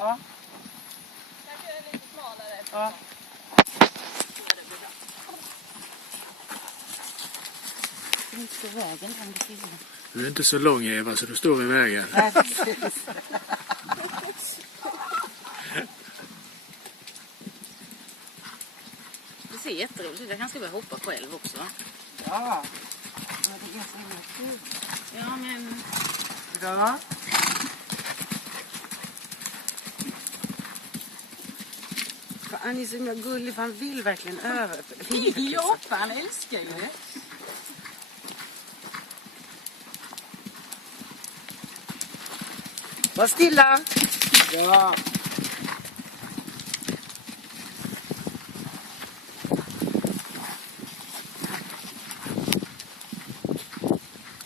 Ja. Kanske är lite smalare. Ja. Inte vägen kan det finnas. Du är inte så lång, Eva, så du står i vägen. Nej, precis. Det ser jätteroligt ut. Jag kanske börja hoppa själv också. Ja. Ja, det är så himla kul. Ja, men... Bra. Han är så himla gullig, för han vill verkligen över. Ja, han älskar ju det. Var stilla! Ja.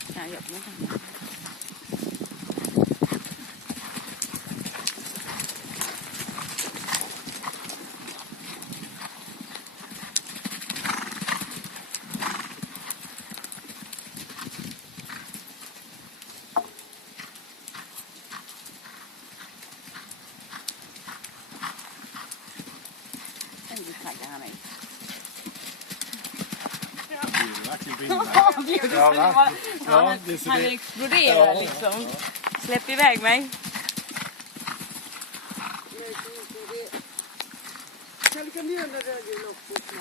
Ja, jag vet inte. Nu taggar han mig. Han exploderar liksom. Släpp iväg mig. Kan du göra det rödljus också?